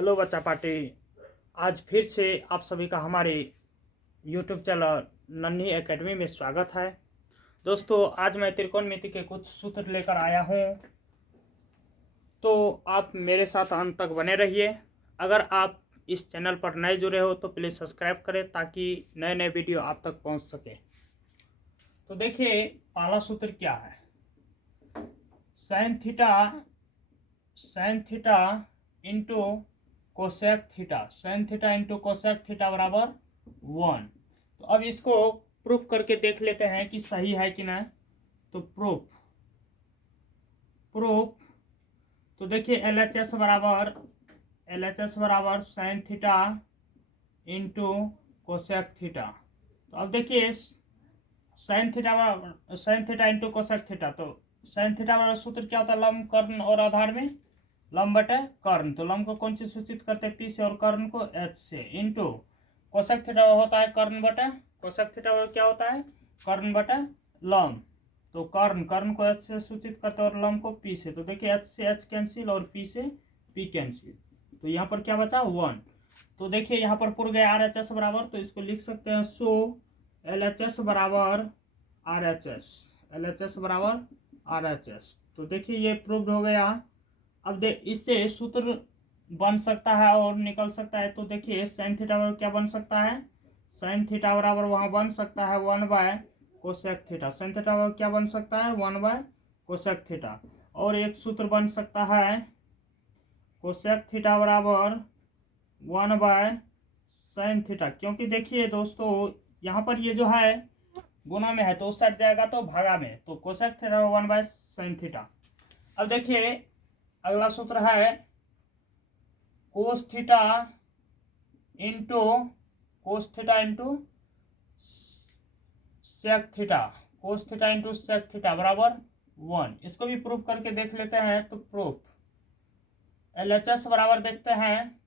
Hello बच्चा party. आज फिर से आप सभी का हमारे यूट्यूब चैनल नन्ही एकेडमी में स्वागत है। दोस्तों, आज मैं त्रिकोणमिति के कुछ सूत्र लेकर आया हूँ, तो आप मेरे साथ अंत तक बने रहिए। अगर आप इस चैनल पर नए जुड़े हो तो प्लीज़ सब्सक्राइब करें ताकि नए नए वीडियो आप तक पहुँच सके। तो देखिए, पहला सूत्र क्या है। Sine theta into cosec theta बराबर 1। तो अब इसको प्रूफ करके देख लेते हैं कि सही है कि नहीं। तो प्रूफ तो देखिए LHS बराबर sine theta into cosec theta. तो अब देखिए sine theta into cosec theta. तो साइन थीटा बराबर सूत्र क्या होता है, लंब कर्ण और आधार में लंब बटे कर्ण। तो लंब को कौन से सूचित करते हैं, P से, और कर्ण को H से। इंटू कोसेक थीटा होता है कर्ण बटे, कोसेक थीटा क्या होता है, कर्ण बटे लंब। तो कर्ण को H से सूचित करते हैं और लंब को P से। तो देखिए H से H कैंसिल और P से P कैंसिल। तो यहाँ पर क्या बचा 1। तो देखिए यहाँ पर पूर्व गया RHS बराबर, तो इसको लिख सकते हैं सो LHS बराबर RHS। तो देखिए ये प्रूव्ड हो गया। अब इससे सूत्र बन सकता है और निकल सकता है। तो देखिए साइन थीटा बराबर क्या बन सकता है, साइन थीटा बराबर वहाँ बन सकता है 1 कोसेक थीटा। साइन थीटा बराबर क्या बन सकता है, 1 कोसेक थीटा। और एक सूत्र बन सकता है कोसेक थीटा बराबर 1 साइन थीटा। क्योंकि देखिए दोस्तों यहाँ पर ये जो है गुना में है तो उस साइड जाएगा तो भागा में, तो कोसेक थीटा 1 साइन थीटा। अब देखिए अगला सूत्र है cos theta into sec theta बराबर 1। इसको भी प्रूफ करके देख लेते हैं। तो प्रूफ LHS बराबर देखते हैं,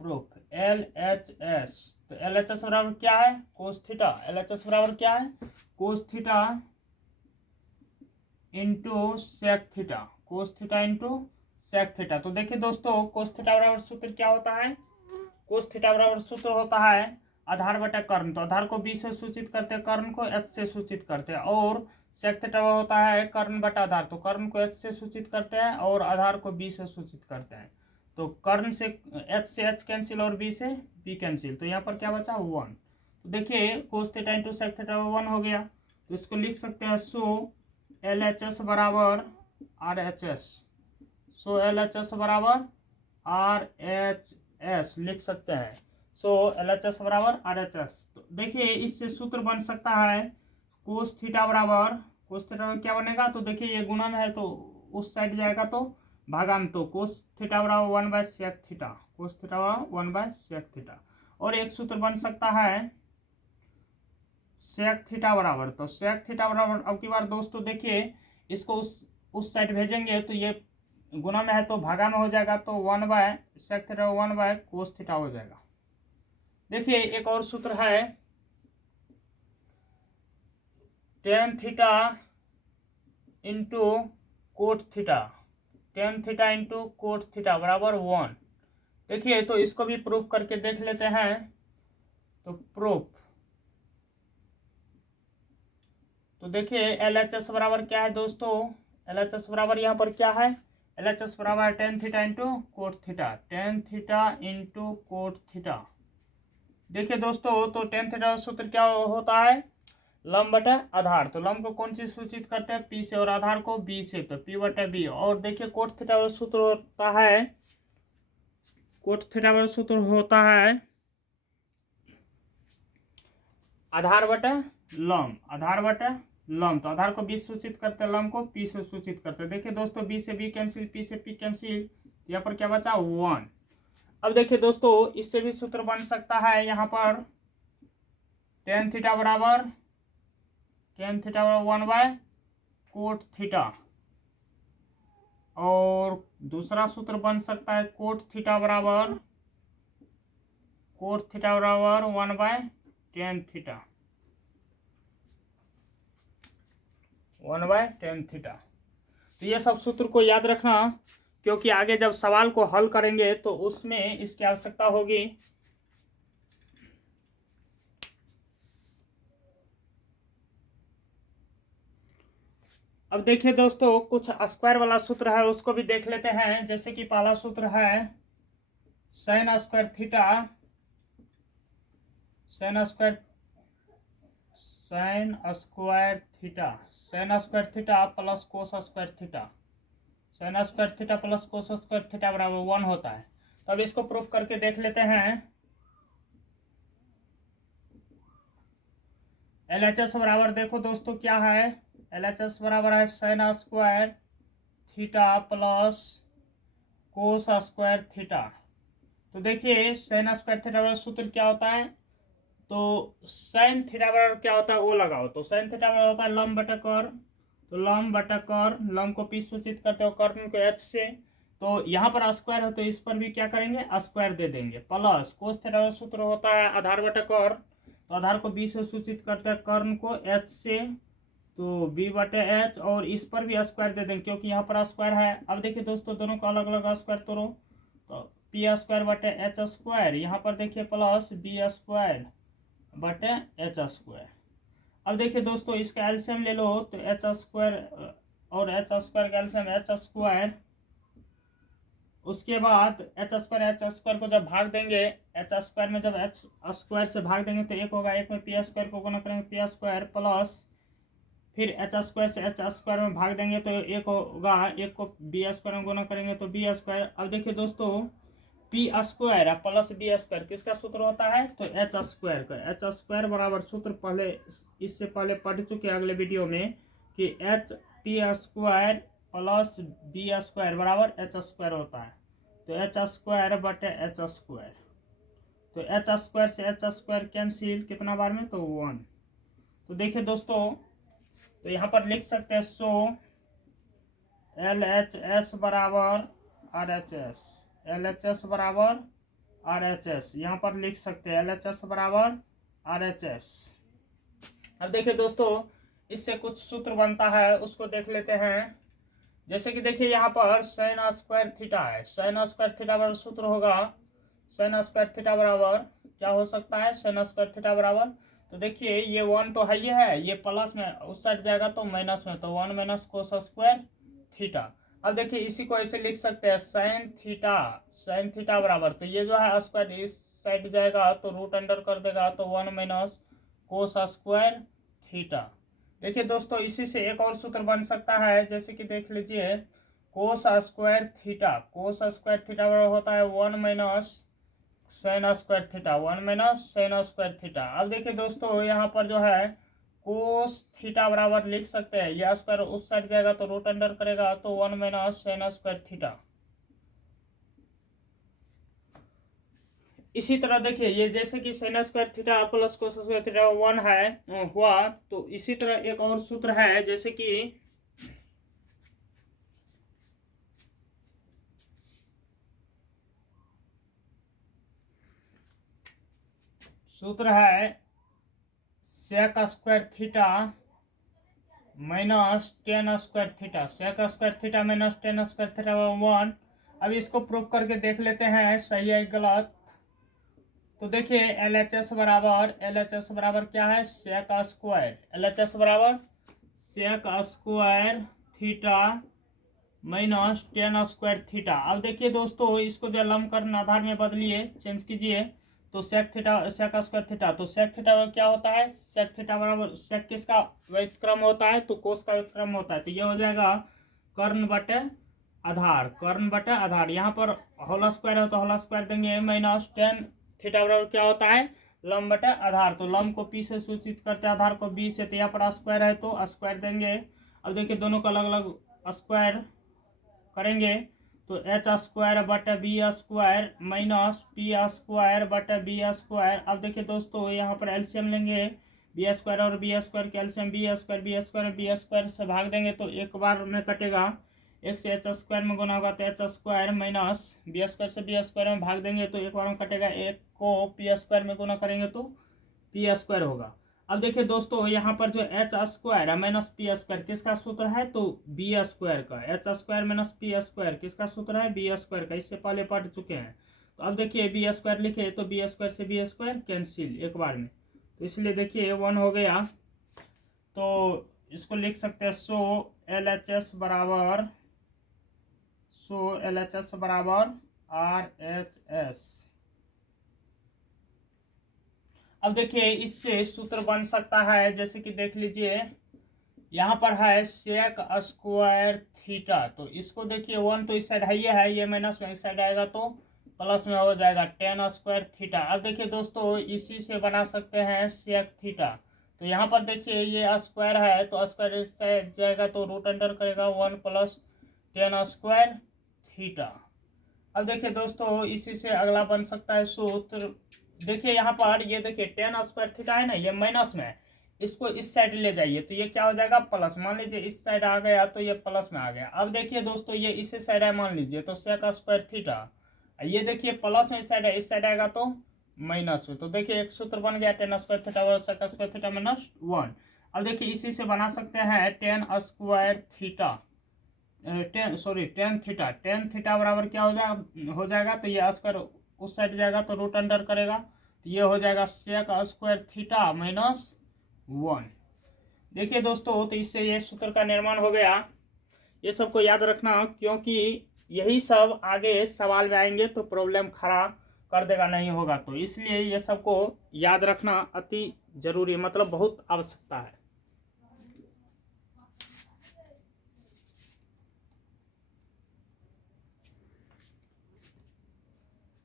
प्रूफ LHS। तो LHS बराबर क्या है, कोस थीटा। LHS बराबर क्या है, cos theta into sec theta. तो देखिए दोस्तों कोस थीटा बराबर सूत्र क्या होता है, कोस थीटा बराबर सूत्र होता है आधार बटा कर्ण। तो आधार को B से सूचित करते हैं, कर्ण को H से सूचित करते हैं। और सेक थीटा होता है कर्ण बटा आधार। तो कर्ण को H से सूचित करते हैं और आधार को B से सूचित करते हैं। तो कर्ण से H कैंसिल और B से B कैंसिल। तो यहाँ पर क्या बचा 1। तो देखिए cos theta into sec theta 1 हो गया। तो इसको लिख सकते हैं सो LHS बराबर RHS लिख सकते हैं। सो LHS बराबर RHS। तो देखिए इससे सूत्र बन सकता है कोस थीटा बराबर क्या बनेगा। तो देखिए ये गुणा में है तो उस साइड जाएगा तो भागान। तो कोस थीटा बराबर 1 सेक थीटा। और एक सूत्र बन सकता है सेक थीटा बराबर। तो सेक थीटा बराबर अब की बार दोस्तों देखिए इसको उस साइड भेजेंगे तो ये गुना में है तो भागा में हो जाएगा। तो 1 सेक थीटा 1 कोस थीटा हो जाएगा। देखिए एक और सूत्र है tan theta into cot theta बराबर 1। देखिए तो इसको भी प्रूफ करके देख लेते हैं। तो प्रूफ तो देखिए LHS बराबर क्या है दोस्तों, LHS बराबर यहाँ पर क्या है, LHS बराबर tan theta into cot theta. देखिए दोस्तों तो टेन थीटा सूत्र क्या होता है, लंब बटा आधार। तो लंब को कौन सी सूचित करते हैं, P से, और आधार को B से। तो P बटा B। और देखिए कोट थीटा सूत्र होता है आधार बटा लंब। तो आधार को B सूचित करते हैं, लंब को P से सूचित करते हैं। देखिए दोस्तों B से B कैंसिल, P से P कैंसिल। यहाँ पर क्या बचा 1। अब देखिए दोस्तों इससे भी सूत्र बन सकता है यहाँ पर टेन थीटा बराबर 1 कोट थीटा। और दूसरा सूत्र बन सकता है कोट थीटा बराबर 1/tan थीटा। तो ये सब सूत्र को याद रखना, क्योंकि आगे जब सवाल को हल करेंगे तो उसमें इसकी आवश्यकता होगी। अब देखिए दोस्तों, कुछ स्क्वायर वाला सूत्र है उसको भी देख लेते हैं। जैसे कि पहला सूत्र है sine square theta, sine square theta plus cos square theta, sine square theta plus cos square theta बराबर 1 होता है। तो अब इसको प्रूफ करके देख लेते हैं। LHS बराबर देखो दोस्तों क्या है, LHS बराबर है sine square theta plus cos square theta. तो देखिए साइन स्क्वायर थीटा बराबर सूत्र क्या होता है, तो साइन थीटा बराबर क्या होता है वो लगाओ। तो साइन थीटा बराबर होता है लंब बटा कर्ण, तो लंब बटा कर्ण, लंब को पी सूचित करते हो, कर्ण को एच से। तो यहाँ पर स्क्वायर है तो इस पर भी क्या करेंगे, स्क्वायर दे देंगे। प्लस कोस थीटा बराबर सूत्र होता है आधार बटा कर्ण, तो आधार को बी से सूचित करते हैं, कर्ण को एच से, तो बी बटे एच, और इस पर भी स्क्वायर दे देंगे क्योंकि यहाँ पर स्क्वायर है। अब देखिए दोस्तों दोनों को अलग अलग स्क्वायर तोड़ो, तो पी स्क्वायर बटे एच स्क्वायर, यहाँ पर देखिए प्लस बी स्क्वायर बटे एच स्क्वायर। अब देखिए दोस्तों इसका एलसीएम ले लो, तो एच स्क्वायर और एच स्क्वायर का एलसीएम एच स्क्वायर। उसके बाद एच स्क्वायर को जब भाग देंगे, एच स्क्वायर में जब एच स्क्वायर से भाग देंगे तो एक होगा, एक में पी स्क्वायर को गुना करेंगे पी स्क्वायर, प्लस फिर एच स्क्वायर से एच स्क्वायर में भाग देंगे तो एक होगा, एक को बी स्क्वायर में गुना करेंगे तो बी स्क्वायर। अब देखिए दोस्तों P square plus B square किसका सूत्र होता है, तो एच स्क्वायर का। एच स्क्वायर बराबर सूत्र पहले इससे पहले पढ़ चुके अगले वीडियो में कि H P square plus B square बराबर एच स्क्वायर होता है। तो एच स्क्वायर बटे एच स्क्वायर, तो एच स्क्वायर से एच स्क्वायर कैंसिल कितना बार में, तो 1। तो देखिए दोस्तों, तो यहाँ पर लिख सकते हैं सो LHS बराबर RHS, LHS बराबर RHS, यहाँ पर लिख सकते हैं LHS बराबर RHS। अब देखिए दोस्तों इससे कुछ सूत्र बनता है उसको देख लेते हैं। जैसे कि देखिए यहाँ पर साइन स्क्वायर थीटा है, साइन स्क्वायर थीटा बराबर सूत्र होगा, साइन स्क्वायर थीटा बराबर क्या हो सकता है, साइन स्क्वायर थीटा बराबर, तो देखिए ये 1 तो है, ये प्लस में उस साइड जाएगा तो माइनस में, तो 1 माइनस कोस स्क्वायर थीटा। अब देखिए इसी को ऐसे लिख सकते हैं साइन थीटा बराबर, तो ये जो है स्क्वायर इस साइड जाएगा तो रूट अंडर कर देगा, तो 1 माइनस कोस स्क्वायर थीटा। देखिए दोस्तों इसी से एक और सूत्र बन सकता है, जैसे कि देख लीजिए कोस स्क्वायर थीटा बराबर होता है 1 minus sine square theta, 1 minus sine square theta. अब देखिए दोस्तों यहाँ पर जो है कोस थीटा बराबर लिख सकते हैं, यह स्क्वायर उस साइड जाएगा तो रूट अंडर करेगा, तो 1 माइनस साइन स्क्वायर थीटा। इसी तरह देखिए ये जैसे कि sine square theta plus cos square theta 1 है हुआ, तो इसी तरह एक और सूत्र है, जैसे कि सूत्र है sec square theta minus tan square theta, sec square theta minus tan square theta 1। अब इसको प्रूव करके देख लेते हैं सही है गलत। तो देखिए LHS बराबर क्या है, सेक स्क्वायर, LHS बराबर sec square theta minus tan square theta. अब देखिए दोस्तों इसको जो लंब कर्ण आधार में बदलिए, चेंज कीजिए, तो सेक स्क्वायर थीटा, तो सेक थीटा क्या होता है, सेक थीटा बराबर सेक किसका व्युत्क्रम होता है, तो कोस का व्युत्क्रम होता है, तो ये हो जाएगा कर्ण बटे आधार। यहाँ पर होल स्क्वायर है तो होल स्क्वायर देंगे, माइनस टेन थीटा बराबर क्या होता है, लंब बटे आधार, तो लंब को पी से सूचित करते हैं, आधार को बी से, तो यहाँ पर स्क्वायर है तो स्क्वायर देंगे। अब देखिए दोनों को अलग अलग स्क्वायर करेंगे, तो एच स्क्वायर बटे B square minus P square बटे बी स्क्वायर। अब देखिए दोस्तों यहाँ पर एलसीएम लेंगे, बी स्क्वायर और बी स्क्वायर के एलसीएम बी स्क्वायर से भाग देंगे तो एक बार में कटेगा, एक से एच स्क्वायर में गुना होगा तो H square minus B square से बी स्क्वायर में भाग देंगे तो एक बार में कटेगा, एक को पी स्क्वायर में गुना करेंगे तो पी स्क्वायर होगा। अब देखिए दोस्तों, यहाँ पर जो एच स्क्वायर है माइनस पी स्क्वायर किसका सूत्र है, तो बी स्क्वायर का। H square minus P square किसका सूत्र है, बी स्क्वायर का। इससे पहले पढ़ चुके हैं। तो अब देखिए बी स्क्वायर लिखे तो बी स्क्वायर से बी स्क्वायर कैंसिल एक बार में, तो इसलिए देखिए 1 हो गया। तो इसको लिख सकते हैं सो एल एच एस बराबर आर एच एस। अब देखिए इससे सूत्र बन सकता है, जैसे कि देख लीजिए यहाँ पर है सेक स्क्वायर थीटा, तो इसको देखिए 1 तो इस साइड है, ये माइनस में इस साइड आएगा तो प्लस में हो जाएगा टेन स्क्वायर थीटा। अब देखिए दोस्तों इसी से बना सकते हैं सेक थीटा। तो यहाँ पर देखिए ये स्क्वायर है तो स्क्वायर इस साइड जाएगा तो रूट अंडर करेगा 1 प्लस टेन स्क्वायर थीटा। अब देखिए दोस्तों इसी से अगला बन सकता है सूत्र। देखिए यहाँ पर ये देखिए टेन स्क्वायर थीटा है ना, ये माइनस में है, इसको इस साइड ले जाइए तो ये क्या हो जाएगा प्लस। मान लीजिए इस साइड आ गया तो ये प्लस में आ गया। अब देखिए दोस्तों ये इस साइड है मान लीजिए तो सेक स्क्वायर थीटा, ये देखिए प्लस में इस साइड है, इस साइड आएगा तो माइनस में। तो देखिए एक सूत्र बन गया टेन स्क्वायर थीटा और सेक स्क्वायर थीटा माइनस 1। अब देखिए इसी से बना सकते हैं ten square theta, tan theta बराबर क्या हो जाएगा तो ये स्क्वायर उस साइड जाएगा तो रूट अंडर करेगा, तो ये हो जाएगा सेक स्क्वायर थीटा माइनस 1। देखिए दोस्तों तो इससे ये सूत्र का निर्माण हो गया। ये सबको याद रखना, क्योंकि यही सब आगे सवाल में आएंगे तो प्रॉब्लम खड़ा कर देगा, नहीं होगा तो इसलिए ये सबको याद रखना अति जरूरी, मतलब बहुत आवश्यकता है।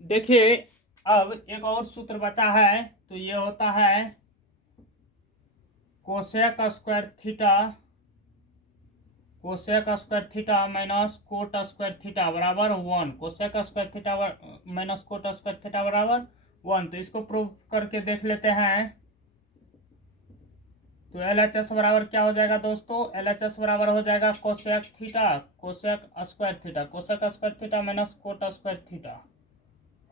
देखिए अब एक और सूत्र बचा है, तो ये होता है cosec square theta minus cot square theta बराबर 1। Cosec square theta minus cot square theta बराबर 1। तो इसको प्रूव करके देख लेते हैं। तो एल एच एस बराबर क्या हो जाएगा दोस्तों, एल एच एस बराबर हो जाएगा cosec square theta minus cot square theta,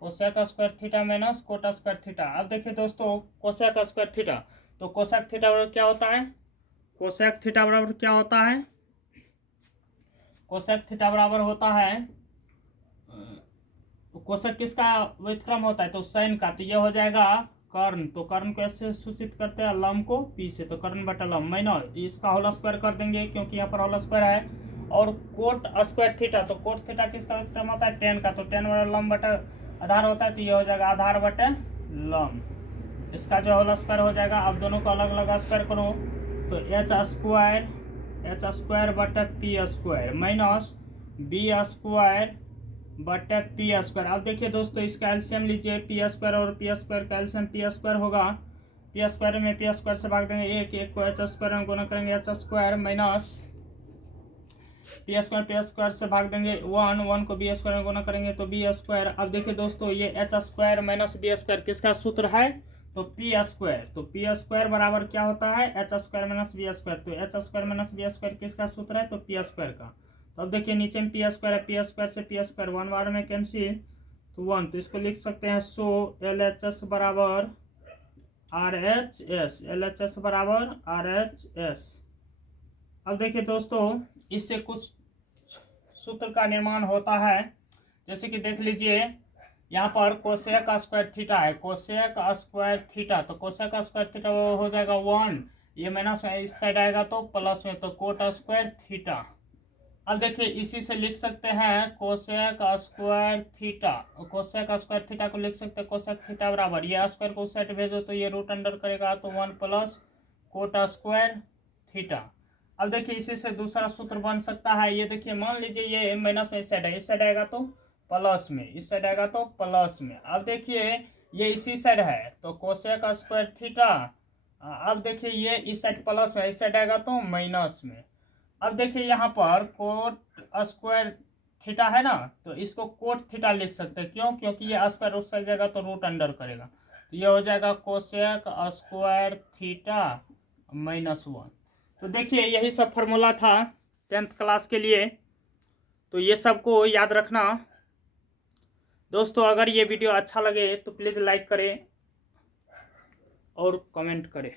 cosec square theta minus cot square theta. अब देखिए दोस्तों कोसेक स्क्वायर थीटा, तो कोसेक थीटा बराबर क्या होता है, कोसेक थीटा बराबर क्या होता है, कोसेक थीटा बराबर होता है, कोसेक किसका व्युत्क्रम होता है, तो साइन का। तो ये हो जाएगा कर्ण, तो कर्ण को ऐसे सूचित करते हैं लंब को पी से, तो कर्ण बटा लंब माइनस इसका होल स्क्वायर कर देंगे क्योंकि यहाँ पर होल स्क्वायर है। और कोट स्क्वायर थीटा, तो कोट थीटा किसका व्युत्क्रम होता है, टेन का, तो टेन बटा लंब बटा आधार होता है, तो ये हो जाएगा आधार बटे लंब, इसका जो होल स्क्वायर हो जाएगा। अब दोनों को अलग अलग स्क्वायर करो तो एच स्क्वायर बटे P square minus B square बटे पी स्क्वायर। अब देखिए दोस्तों इसका एलसीएम लीजिए, पी स्क्वायर और पी स्क्वायर का एलसीएम पी स्क्वायर होगा, पी स्क्वायर में पी स्क्वायर से भाग देंगे एक को एच स्क्वायर में गुणा करेंगे H square minus P square से भाग देंगे 1 को बी स्क्वायर में गुणा करेंगे तो बी स्क्वायर। अब देखिए दोस्तों ये H square minus B square किसका सूत्र है, तो पी स्क्वायर। तो पी स्क्वायर बराबर क्या होता है, H square minus B square, तो H square minus B square किसका सूत्र है, तो पी स्क्वायर का। तो अब देखिए नीचे में पी स्क्वायर है, पी स्क्वायर से पी स्क्वायर 1 बार में कैंसिल तो 1, तो इसको लिख सकते हैं सो एल एच एस बराबर R H S, L H S बराबर आर एच एस। अब देखिए दोस्तों इससे कुछ सूत्र का निर्माण होता है, जैसे कि देख लीजिए यहाँ पर कोसेक स्क्वायर थीटा है, कोसेक स्क्वायर थीटा, तो कोसेक स्क्वायर थीटा वो हो जाएगा 1, ये माइनस में इस साइड आएगा तो प्लस में, तो कोट स्क्वायर थीटा। अब देखिए इसी से लिख सकते हैं cosec square theta, cosec square theta को लिख सकते हैं कोसेक थीटा बराबर, ये स्क्वायर को उस साइड भेजो तो ये रूट अंडर करेगा तो 1 प्लस कोट स्क्वायर थीटा। अब देखिए इसी से दूसरा सूत्र बन सकता है, ये देखिए मान लीजिए ये माइनस में इस साइड है, इस साइड आएगा तो प्लस में, इस साइड आएगा तो प्लस में। अब देखिए ये इसी साइड है तो कोसेक स्क्वायर थीटा, अब देखिए ये इस साइड प्लस में, इस साइड आएगा तो माइनस में। अब देखिए यहाँ पर कोट स्क्वायर थीटा है ना, तो इसको कोट थीटा लिख सकते हैं, क्यों, क्योंकि ये स्क्वायर उस साइड जाएगा तो रूट अंडर करेगा, तो ये हो जाएगा कोसेक स्क्वायर थीटा माइनस 1। तो देखिए यही सब फार्मूला था 10th क्लास के लिए, तो ये सबको याद रखना दोस्तों। अगर ये वीडियो अच्छा लगे तो प्लीज़ लाइक करें और कमेंट करें।